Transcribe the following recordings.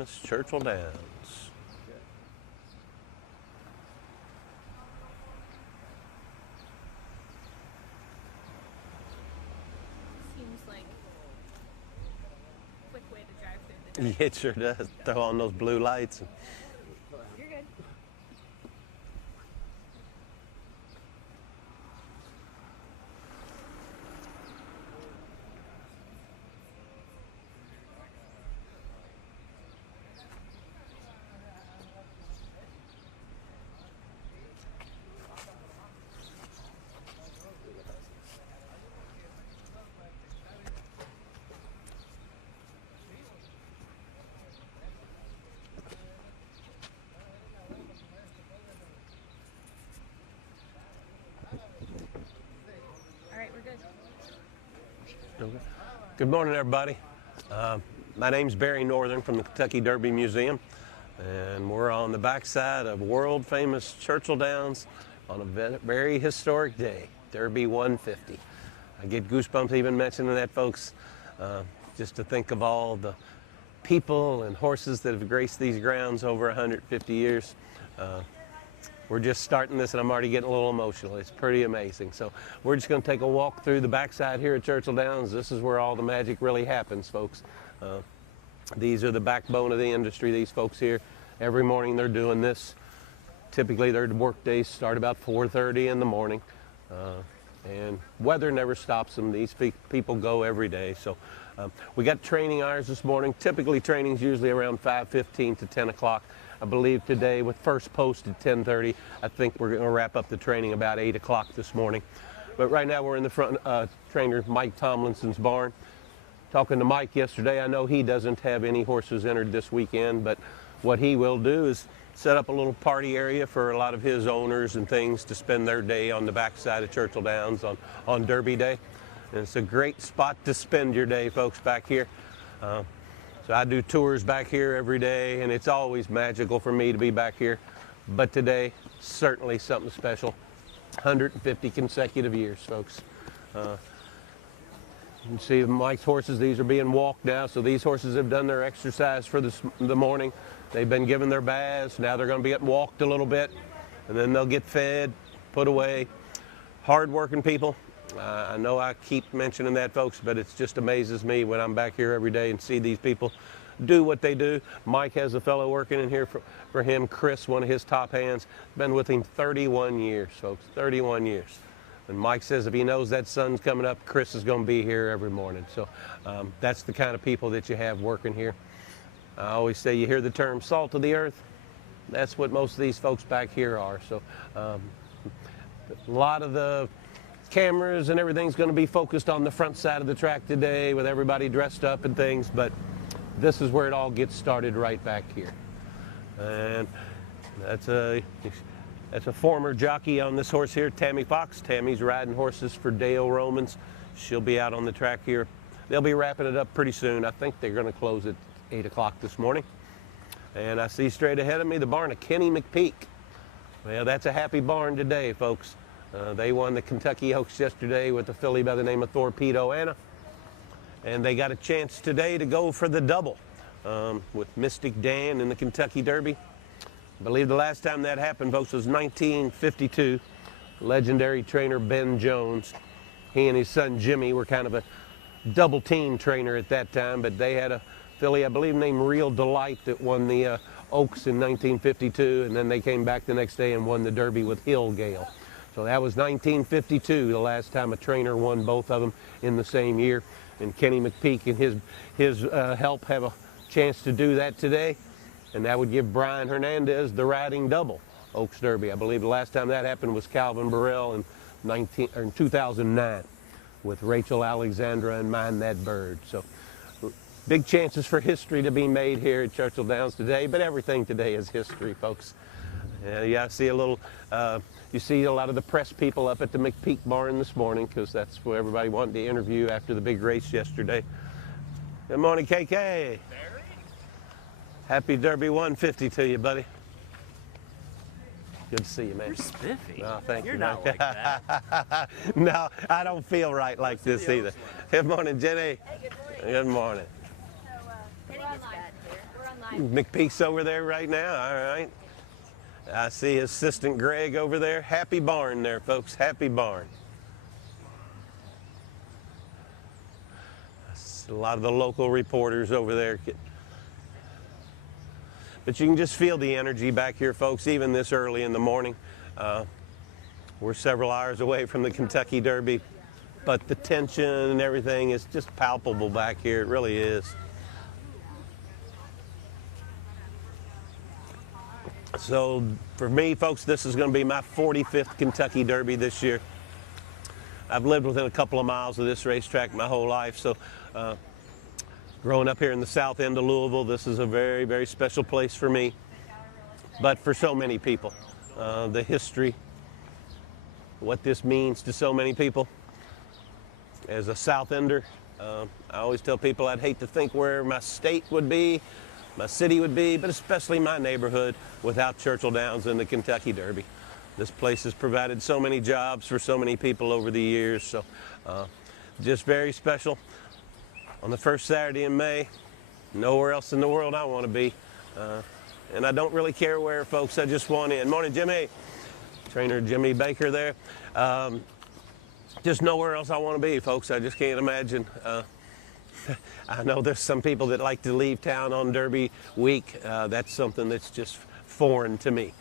famous Churchill Downs. Seems like a quick way to drive through the Yeah, it sure does. Throw on those blue lights. You're good. All right, we're good. Okay. Good morning, everybody. My name's Barry Northern from the Kentucky Derby Museum, and we're on the backside of world-famous Churchill Downs on a very historic day, Derby 150. I get goosebumps even mentioning that, folks, just to think of all the people and horses that have graced these grounds over 150 years. We're just starting this and I'm already getting a little emotional. It's pretty amazing. So we're just going to take a walk through the backside here at Churchill Downs. This is where all the magic really happens, folks. These are the backbone of the industry, these folks here. Every morning they're doing this. Typically their work days start about 4:30 in the morning. And weather never stops them. These people go every day. So we got training hours this morning. Typically training's usually around 5:15 to 10 o'clock. I believe today with first post at 10:30. I think we're going to wrap up the training about 8 o'clock this morning. But right now we're in the front trainer Mike Tomlinson's barn. Talking to Mike yesterday, I know he doesn't have any horses entered this weekend, but what he will do is set up a little party area for a lot of his owners and things to spend their day on the backside of Churchill Downs on Derby Day. And it's a great spot to spend your day, folks, back here. So I do tours back here every day, and it's always magical for me to be back here. But today, certainly something special. 150 consecutive years, folks. You can see Mike's horses. These are being walked now, so these horses have done their exercise for the morning. They've been given their baths. Now they're going to be getting walked a little bit, and then they'll get fed, put away. Hard-working people. I know I keep mentioning that, folks, but it just amazes me when I'm back here every day and see these people do what they do. Mike has a fellow working in here for him, Chris, one of his top hands. Been with him 31 years, folks, 31 years. And Mike says if he knows that sun's coming up, Chris is going to be here every morning. So that's the kind of people that you have working here. I always say you hear the term salt of the earth. That's what most of these folks back here are. So a lot of the cameras and everything's going to be focused on the front side of the track today with everybody dressed up and things, but this is where it all gets started right back here. And that's a former jockey on this horse here, Tammy Fox. Tammy's riding horses for Dale Romans. She'll be out on the track here. They'll be wrapping it up pretty soon. I think they're going to close at 8 o'clock this morning. And I see straight ahead of me the barn of Kenny McPeak. Well, that's a happy barn today, folks. They won the Kentucky Oaks yesterday with a filly by the name of Torpedo Anna. And they got a chance today to go for the double with Mystic Dan in the Kentucky Derby. I believe the last time that happened, folks, was 1952. Legendary trainer Ben Jones. He and his son Jimmy were kind of a double team trainer at that time, but they had a filly, I believe, named Real Delight that won the Oaks in 1952, and then they came back the next day and won the Derby with Hill Gale. So that was 1952, the last time a trainer won both of them in the same year. And Kenny McPeak and his help have a chance to do that today. And that would give Brian Hernandez the riding double Oaks Derby. I believe the last time that happened was Calvin Burrell in 2009 with Rachel Alexandra and Mind That Bird. So big chances for history to be made here at Churchill Downs today, but everything today is history, folks. Yeah, I see you see a lot of the press people up at the McPeak barn this morning because that's where everybody wanted to interview after the big race yesterday. Good morning, KK. Barry. Happy Derby 150 to you, buddy. Good to see you, man. You're spiffy. Oh, thank you. You're not like that. No, I don't feel right like this either. Good morning, Jenny. Hey, good morning. Good morning. So, Kenny gets bad here. We're online. McPeak's over there right now. All right. I see Assistant Greg over there. Happy barn there, folks. Happy barn. A lot of the local reporters over there. But you can just feel the energy back here, folks, even this early in the morning. We're several hours away from the Kentucky Derby, but the tension and everything is just palpable back here. It really is. So for me, folks, this is going to be my 45th Kentucky Derby this year. I've lived within a couple of miles of this racetrack my whole life, so growing up here in the south end of Louisville, this is a very, very special place for me, but for so many people. The history, what this means to so many people. As a South Ender, I always tell people I'd hate to think where my state would be, my city would be, but especially my neighborhood without Churchill Downs and the Kentucky Derby. This place has provided so many jobs for so many people over the years, so just very special. On the first Saturday in May, nowhere else in the world I want to be. And I don't really care where, folks, I just want in. Morning, Jimmy. Trainer Jimmy Baker there. Just nowhere else I want to be, folks. I just can't imagine. I know there's some people that like to leave town on Derby week. That's something that's just foreign to me.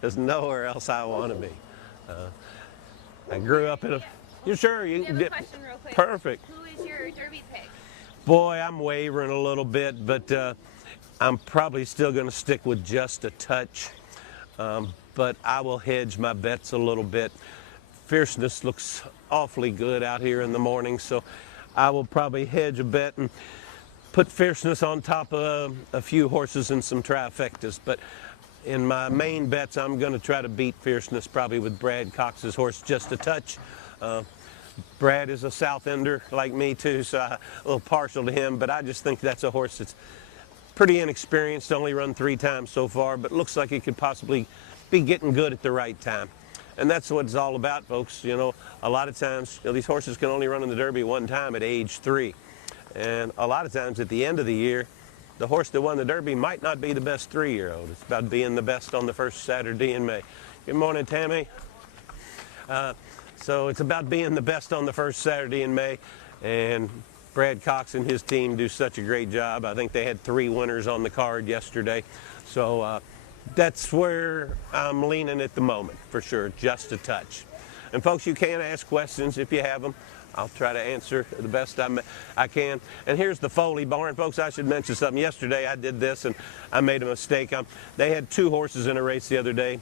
There's nowhere else I want to be. I grew up in a... You sure? I have a question real quick. Perfect. Who is your Derby pick? Boy, I'm wavering a little bit, but I'm probably still going to stick with just a touch. But I will hedge my bets a little bit. Fierceness looks awfully good out here in the morning, so I will probably hedge a bet and put Fierceness on top of a few horses and some trifectas. But in my main bets, I'm going to try to beat Fierceness probably with Brad Cox's horse just a touch. Brad is a South Ender like me too, so I'm a little partial to him, but I just think that's a horse that's pretty inexperienced, only run 3 times so far, but looks like it could possibly be getting good at the right time. And that's what it's all about, folks. You know, a lot of times, these horses can only run in the Derby one time at age 3. And a lot of times at the end of the year, the horse that won the Derby might not be the best 3-year-old. It's about being the best on the first Saturday in May. Good morning, Tammy. So it's about being the best on the first Saturday in May. And Brad Cox and his team do such a great job. I think they had 3 winners on the card yesterday. So that's where I'm leaning at the moment, for sure, just a touch. And folks, you can ask questions if you have them. I'll try to answer the best I can. And here's the Foley barn. Folks, I should mention something. Yesterday I did this and I made a mistake. They had 2 horses in a race the other day,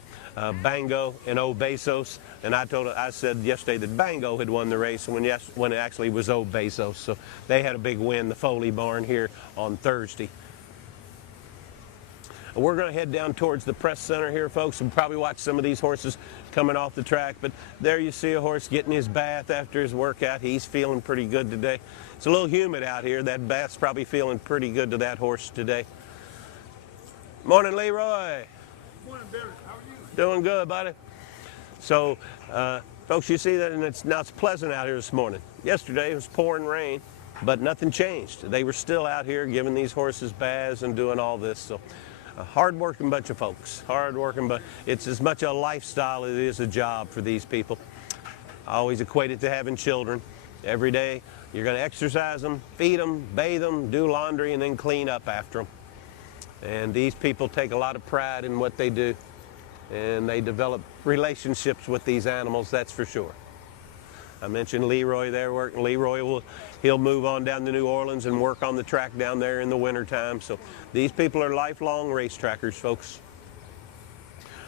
Bango and Obesos. And I said yesterday that Bango had won the race when it actually was Obesos. So they had a big win, the Foley barn, here on Thursday. We're going to head down towards the press center here, folks, and probably watch some of these horses coming off the track. But there you see a horse getting his bath after his workout. He's feeling pretty good today. It's a little humid out here. That bath's probably feeling pretty good to that horse today. Morning, Leroy. Morning, Barry. How are you? Doing good, buddy. So, folks, you see that, and it's pleasant out here this morning. Yesterday it was pouring rain, but nothing changed. They were still out here giving these horses baths and doing all this. So. A hard-working bunch of folks, hard-working, but it's as much a lifestyle as it is a job for these people. I always equate it to having children. Every day, you're going to exercise them, feed them, bathe them, do laundry, and then clean up after them. And these people take a lot of pride in what they do, and they develop relationships with these animals, that's for sure. I mentioned Leroy there working. Leroy he'll move on down to New Orleans and work on the track down there in the wintertime. So these people are lifelong racetrackers, folks.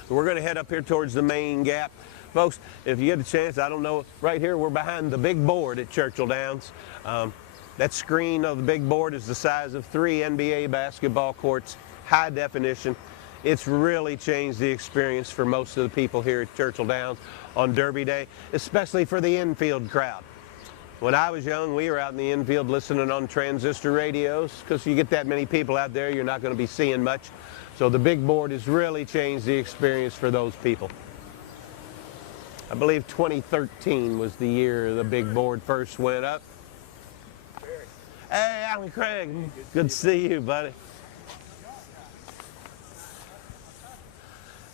We're going to head up here towards the main gap. Folks, if you get a chance, I don't know, right here we're behind the big board at Churchill Downs. That screen of the big board is the size of 3 NBA basketball courts, high definition. It's really changed the experience for most of the people here at Churchill Downs on Derby Day, especially for the infield crowd. When I was young, we were out in the infield listening on transistor radios, because you get that many people out there, you're not going to be seeing much. So the big board has really changed the experience for those people. I believe 2013 was the year the big board first went up. Hey, Alan Craig. Good to see you, buddy.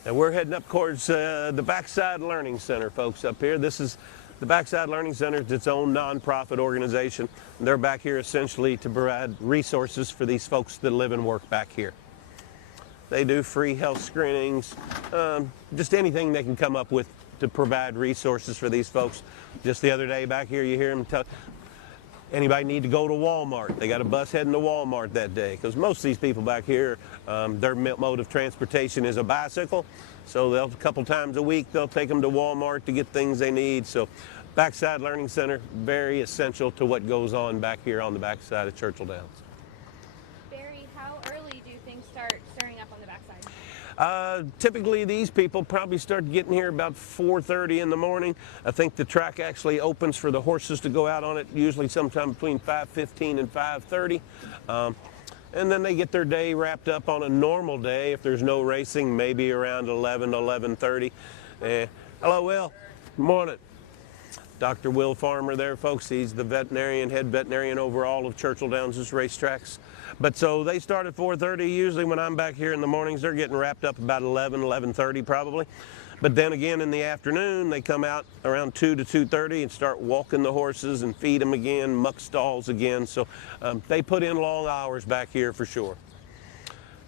And we're heading up towards the Backside Learning Center, folks, up here. This is the Backside Learning Center. It's its own nonprofit organization. They're back here essentially to provide resources for these folks that live and work back here. They do free health screenings, just anything they can come up with to provide resources for these folks. Just the other day back here, you hear them tell anybody need to go to Walmart. They got a bus heading to Walmart that day because most of these people back here, their mode of transportation is a bicycle. So they'll, a couple times a week, they'll take them to Walmart to get things they need. So Backside Learning Center, very essential to what goes on back here on the backside of Churchill Downs. Barry, how early do things start stirring up on the backside? Typically these people probably start getting here about 4:30 in the morning. I think the track actually opens for the horses to go out on it usually sometime between 5:15 and 5:30. And then they get their day wrapped up on a normal day. If there's no racing, maybe around 11, 11:30. Hello, Will. Good morning. Dr. Will Farmer there, folks. He's the veterinarian, head veterinarian over all of Churchill Downs' racetracks. But so they start at 4:30. Usually when I'm back here in the mornings, they're getting wrapped up about 11, 11:30 probably. But then again in the afternoon, they come out around 2 to 2:30 and start walking the horses and feed them again, muck stalls again. So they put in long hours back here for sure.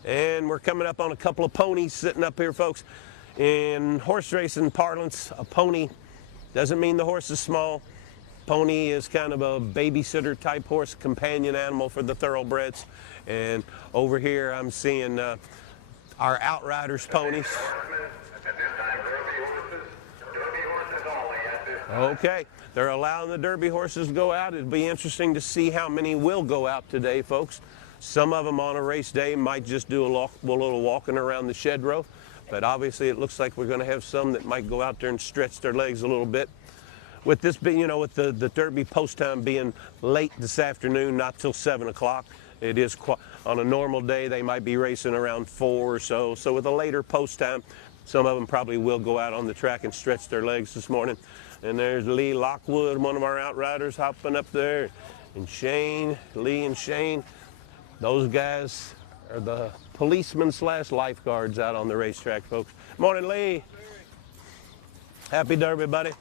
And we're coming up on a couple of ponies sitting up here, folks. In horse racing parlance, a pony doesn't mean the horse is small. Pony is kind of a babysitter type horse, companion animal for the thoroughbreds. And over here I'm seeing our Outriders ponies. Okay, they're allowing the Derby horses to go out. It'll be interesting to see how many will go out today, folks. Some of them on a race day might just do a little walking around the shed row. But obviously it looks like we're going to have some that might go out there and stretch their legs a little bit. With this being, with the Derby post time being late this afternoon, not till 7 o'clock, it is on a normal day they might be racing around 4 or so. So with a later post time, some of them probably will go out on the track and stretch their legs this morning. And there's Lee Lockwood, one of our Outriders, hopping up there. And Shane, Lee and Shane, those guys are the policemen / lifeguards out on the racetrack, folks. Morning, Lee. Happy Derby, buddy.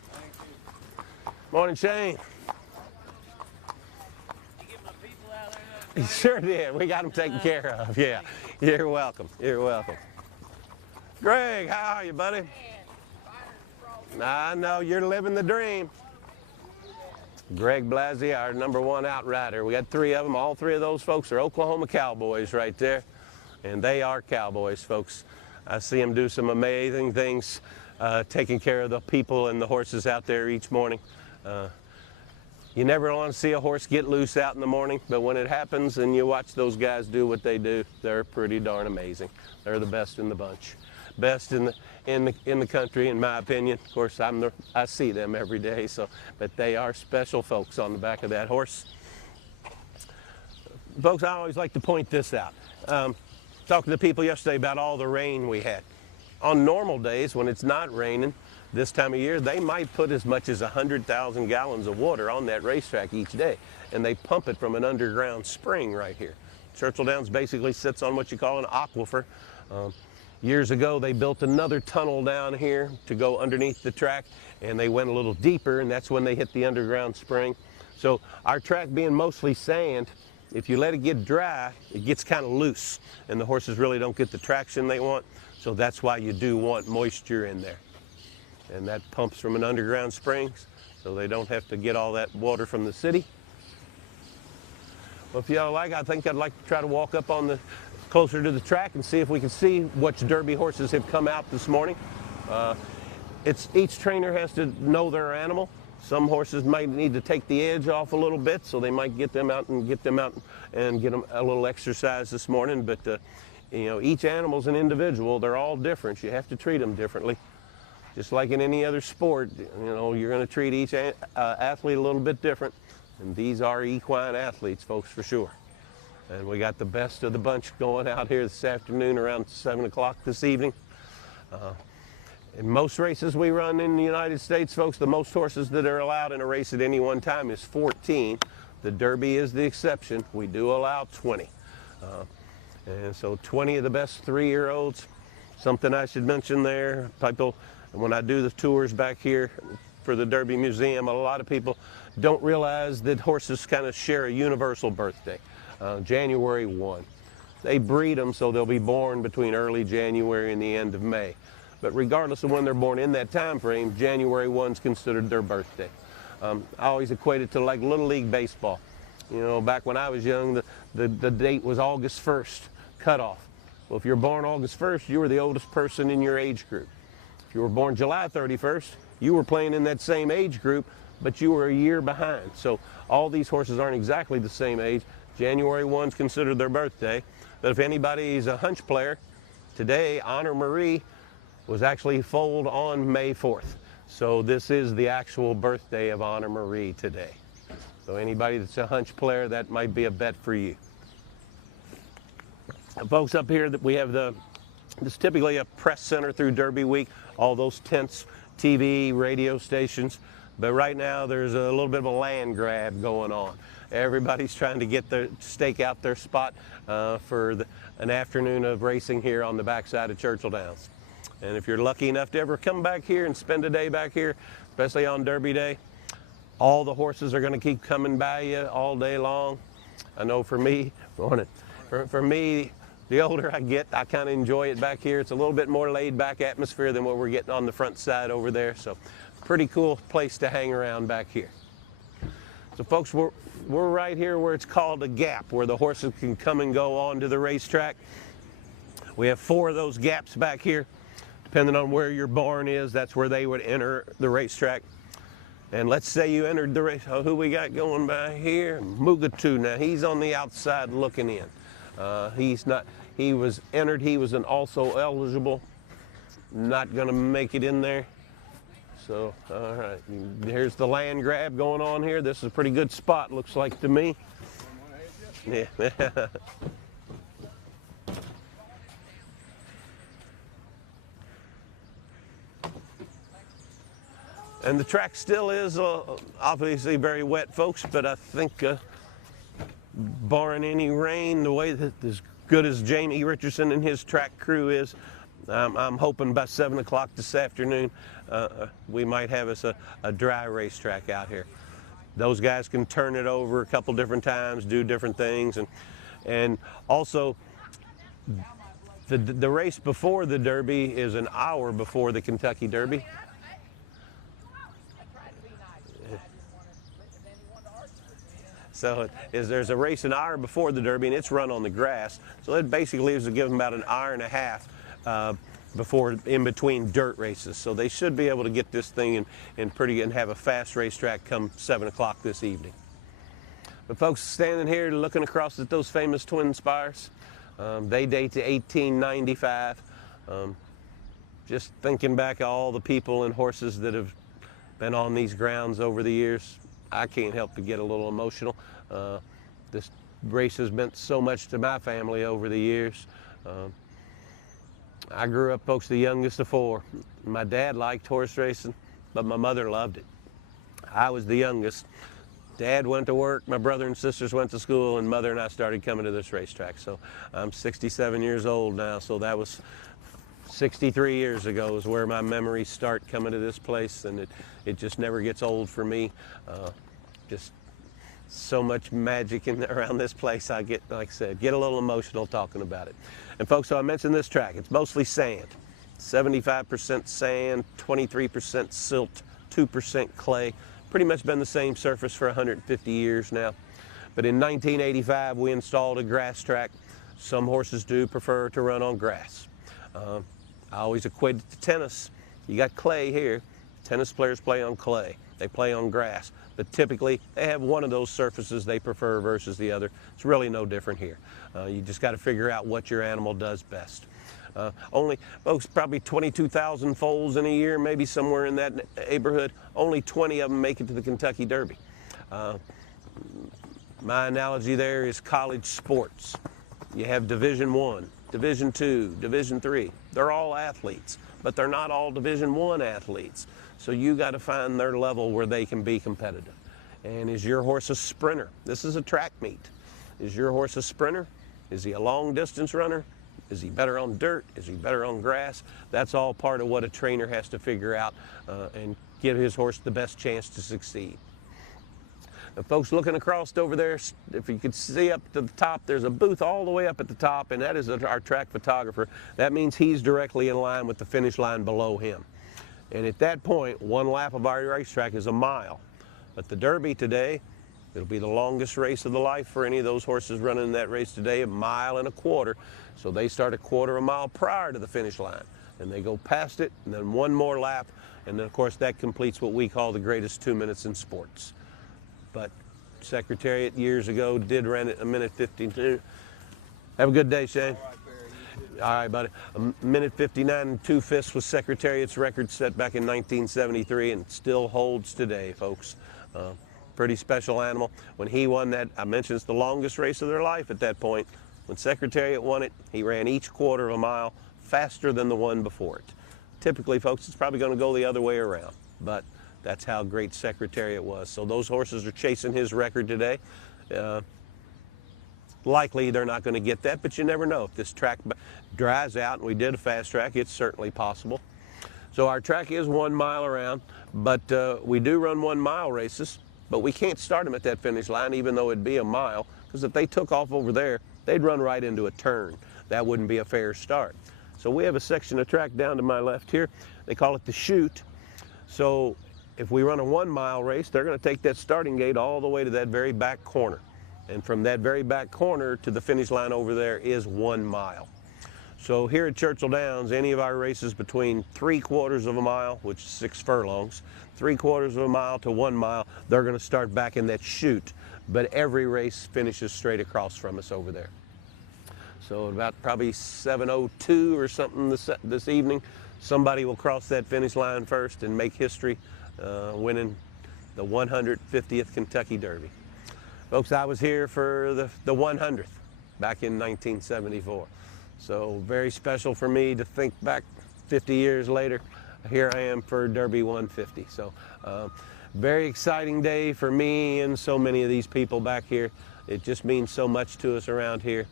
Morning, Shane. You get my people out there? Sure did. We got them taken care of. Yeah. You're welcome. You're welcome. Greg, how are you, buddy? I know you're living the dream. Greg Blasey, our #1 outrider. We got 3 of them. All 3 of those folks are Oklahoma Cowboys right there. And they are cowboys, folks. I see them do some amazing things, taking care of the people and the horses out there each morning. You never want to see a horse get loose out in the morning, but when it happens and you watch those guys do what they do, they're pretty darn amazing. They're the best in the bunch. Best in the country, in my opinion. Of course, I see them every day, but they are special folks on the back of that horse. Folks, I always like to point this out. Talking to people yesterday about all the rain we had. On normal days, when it's not raining this time of year, they might put as much as 100,000 gallons of water on that racetrack each day, and they pump it from an underground spring right here. Churchill Downs basically sits on what you call an aquifer. Years ago, they built another tunnel down here to go underneath the track, and they went a little deeper, and that's when they hit the underground spring. So our track being mostly sand, if you let it get dry, it gets kind of loose, and the horses really don't get the traction they want. So that's why you do want moisture in there. And that pumps from an underground spring, so they don't have to get all that water from the city. Well, if y'all like, I think I'd like to try to walk up on closer to the track and see if we can see which Derby horses have come out this morning. Each trainer has to know their animal. Some horses might need to take the edge off a little bit, so they might get them out and get them a little exercise this morning. But each animal's an individual. They're all different. You have to treat them differently. Just like in any other sport, you're going to treat each athlete a little bit different. And these are equine athletes, folks, for sure. And we got the best of the bunch going out here this afternoon around 7 o'clock this evening. In most races we run in the United States, folks, the most horses that are allowed in a race at any one time is 14. The Derby is the exception. We do allow 20. And so 20 of the best 3-year-olds. Something I should mention there, people, when I do the tours back here for the Derby Museum, a lot of people don't realize that horses kind of share a universal birthday, January 1. They breed them so they'll be born between early January and the end of May. But regardless of when they're born in that time frame, January 1's considered their birthday. I always equate it to like Little League Baseball. You know, back when I was young, the date was August 1st, cutoff. Well, if you're born August 1st, you were the oldest person in your age group. If you were born July 31st, you were playing in that same age group, but you were a year behind. So all these horses aren't exactly the same age. January 1's considered their birthday. But if anybody's a hunch player, today Honor Marie was actually foaled on May 4th. So this is the actual birthday of Honor Marie today. So anybody that's a hunch player, that might be a bet for you. Folks, up here that we have this is typically a press center through Derby Week, all those tents, TV, radio stations. But right now there's a little bit of a land grab going on. Everybody's trying to stake out their spot for an afternoon of racing here on the backside of Churchill Downs. And if you're lucky enough to ever come back here and spend a day back here, especially on Derby Day, all the horses are going to keep coming by you all day long. I know for me, for me, the older I get, I kind of enjoy it back here. It's a little bit more laid back atmosphere than what we're getting on the front side over there. So pretty cool place to hang around back here. So folks, we're right here where it's called a gap, where the horses can come and go onto the racetrack. We have 4 of those gaps back here. Depending on where your barn is, that's where they would enter the racetrack. And let's say you entered the race. Oh, who we got going by here? Mugatu. Now he's on the outside looking in. He was entered, he was an also eligible. Not gonna make it in there. So, all right, here's the land grab going on here. This is a pretty good spot, looks like to me. Yeah. And the track still is obviously very wet, folks, but I think barring any rain, the way that as good as Jamie Richardson and his track crew is, I'm hoping by 7 o'clock this afternoon we might have us a dry racetrack out here. Those guys can turn it over a couple different times, do different things, and also the race before the Derby is an hour before the Kentucky Derby. So there's a race an hour before the Derby, and it's run on the grass. So it basically is to give them about an hour and a half in between dirt races. So they should be able to get this thing and have a fast racetrack come 7 o'clock this evening. But folks, standing here looking across at those famous twin spires, they date to 1895. Just thinking back all the people and horses that have been on these grounds over the years, I can't help but get a little emotional. This race has meant so much to my family over the years. I grew up, folks, the youngest of 4. My dad liked horse racing, but my mother loved it. I was the youngest. Dad went to work, my brother and sisters went to school, and Mother and I started coming to this racetrack. So I'm 67 years old now, so that was 63 years ago is where my memories start coming to this place, and it just never gets old for me. Just so much magic around this place. I get, like I said, get a little emotional talking about it. And folks, so I mentioned this track. It's mostly sand. 75% sand, 23% silt, 2% clay. Pretty much been the same surface for 150 years now. But in 1985, we installed a grass track. Some horses do prefer to run on grass. I always equate it to tennis. You got clay here. Tennis players play on clay. They play on grass. But typically, they have one of those surfaces they prefer versus the other. It's really no different here. You just got to figure out what your animal does best. Only, folks, probably 22,000 foals in a year, maybe somewhere in that neighborhood. Only 20 of them make it to the Kentucky Derby. My analogy there is college sports. You have Division I, Division II, Division III. They're all athletes, but they're not all Division I athletes. So you got to find their level where they can be competitive. And is your horse a sprinter? This is a track meet. Is your horse a sprinter? Is he a long distance runner? Is he better on dirt? Is he better on grass? That's all part of what a trainer has to figure out and give his horse the best chance to succeed. The folks looking across over there, if you could see up to the top, there's a booth all the way up at the top, and that is our track photographer. That means he's directly in line with the finish line below him. And at that point, one lap of our racetrack is a mile. But the Derby today, it'll be the longest race of the life for any of those horses running in that race today, 1.25 miles. So they start a quarter of a mile prior to the finish line, and they go past it, and then one more lap, and then of course that completes what we call the greatest 2 minutes in sports. But Secretariat years ago did run it 1:52. Have a good day, Shane. All right, buddy. 1:59 2/5 was Secretariat's record set back in 1973, and it still holds today, folks. Pretty special animal. When he won that, I mentioned it's the longest race of their life at that point. When Secretariat won it, he ran each quarter of a mile faster than the one before it. Typically, folks, it's probably going to go the other way around, but that's how great Secretariat was. So those horses are chasing his record today. Likely they're not going to get that, but you never know. If this track dries out and we did a fast track, it's certainly possible. So our track is 1 mile around, but we do run 1 mile races, but we can't start them at that finish line, even though it'd be a mile, because if they took off over there, they'd run right into a turn. That wouldn't be a fair start. So we have a section of track down to my left here. They call it the chute. So if we run a 1 mile race, they're going to take that starting gate all the way to that very back corner. And from that very back corner to the finish line over there is 1 mile. So here at Churchill Downs, any of our races between 3/4 of a mile, which is 6 furlongs, 3/4 of a mile to 1 mile, they're going to start back in that chute. But every race finishes straight across from us over there. So about probably 7:02 or something this evening, somebody will cross that finish line first and make history, winning the 150th Kentucky Derby. Folks, I was here for the 100th back in 1974. So very special for me to think back 50 years later. Here I am for Derby 150. So very exciting day for me and so many of these people back here. It just means so much to us around here.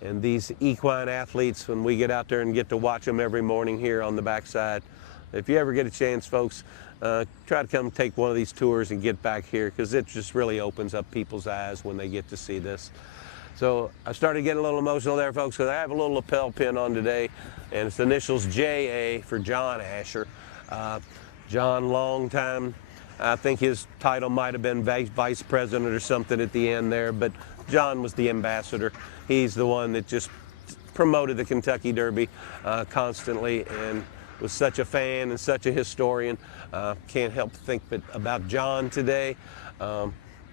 And these equine athletes, when we get out there and get to watch them every morning here on the backside, if you ever get a chance, folks, try to come take one of these tours and get back here, because it just really opens up people's eyes when they get to see this. So I started getting a little emotional there, folks, because I have a little lapel pin on today, and it's initials JA for John Asher. John, long time, I think his title might have been vice president or something at the end there, but John was the ambassador. He's the one that just promoted the Kentucky Derby constantly, and was such a fan and such a historian. Can't help to think about John today.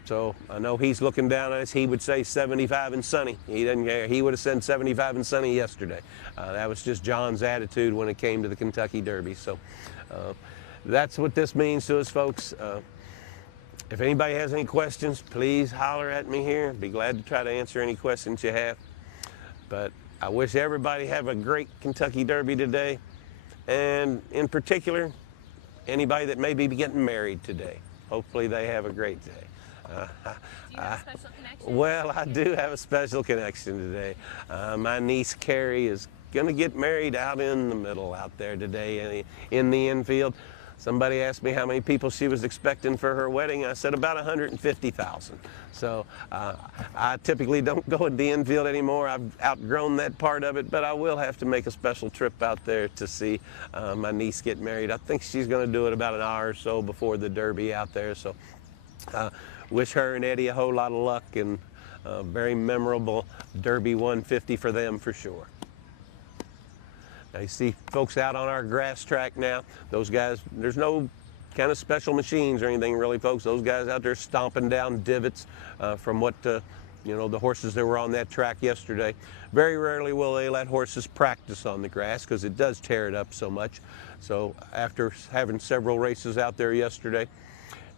So I know he's looking down at us. He would say 75 and sunny. He doesn't care. He would have said 75 and sunny yesterday. That was just John's attitude when it came to the Kentucky Derby. So that's what this means to us, folks. If anybody has any questions, please holler at me here. Be glad to try to answer any questions you have. But I wish everybody have a great Kentucky Derby today. And in particular, anybody that may be getting married today. Hopefully they have a great day. Do you have a special connection? Well, I do have a special connection today. My niece Carrie is going to get married out in the middle out there today in the infield. Somebody asked me how many people she was expecting for her wedding. I said about 150,000. So I typically don't go in the infield anymore. I've outgrown that part of it, but I will have to make a special trip out there to see my niece get married. I think she's going to do it about an hour or so before the Derby out there. So wish her and Eddie a whole lot of luck, and very memorable Derby 150 for them for sure. Now you see folks out on our grass track now. Those guys, there's no kind of special machines or anything really, folks. Those guys out there stomping down divots from what, the horses that were on that track yesterday. Very rarely will they let horses practice on the grass, because it does tear it up so much. So after having several races out there yesterday,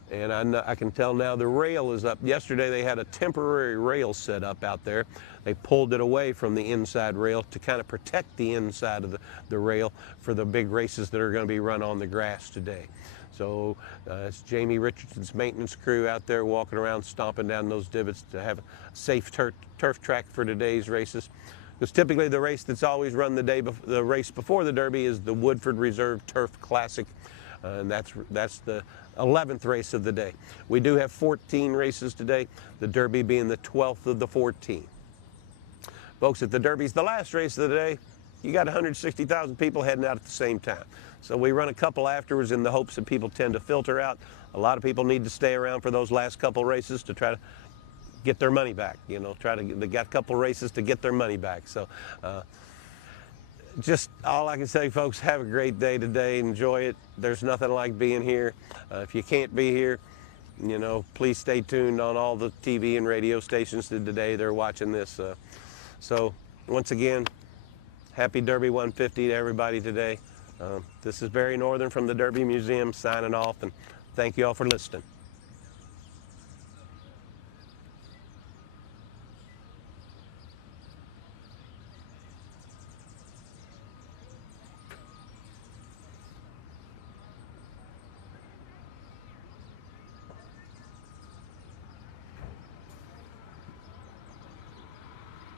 and I can tell now the rail is up. Yesterday they had a temporary rail set up out there. They pulled it away from the inside rail to kind of protect the inside of the rail for the big races that are going to be run on the grass today. So it's Jamie Richardson's maintenance crew out there walking around, stomping down those divots to have a safe turf track for today's races. Because typically the race that's always run the race before the Derby is the Woodford Reserve Turf Classic, and that's the 11th race of the day. We do have 14 races today, the Derby being the 12th of the 14. Folks, if the Derby's the last race of the day, you got 160,000 people heading out at the same time. So we run a couple afterwards in the hopes that people tend to filter out. A lot of people need to stay around for those last couple races to try to get their money back. You know, they got a couple races to get their money back. So just all I can say, folks, have a great day today. Enjoy it. There's nothing like being here. If you can't be here, you know, please stay tuned on all the TV and radio stations today. They're watching this. So once again, happy Derby 150 to everybody today. This is Barry Northern from the Derby Museum signing off, and thank you all for listening.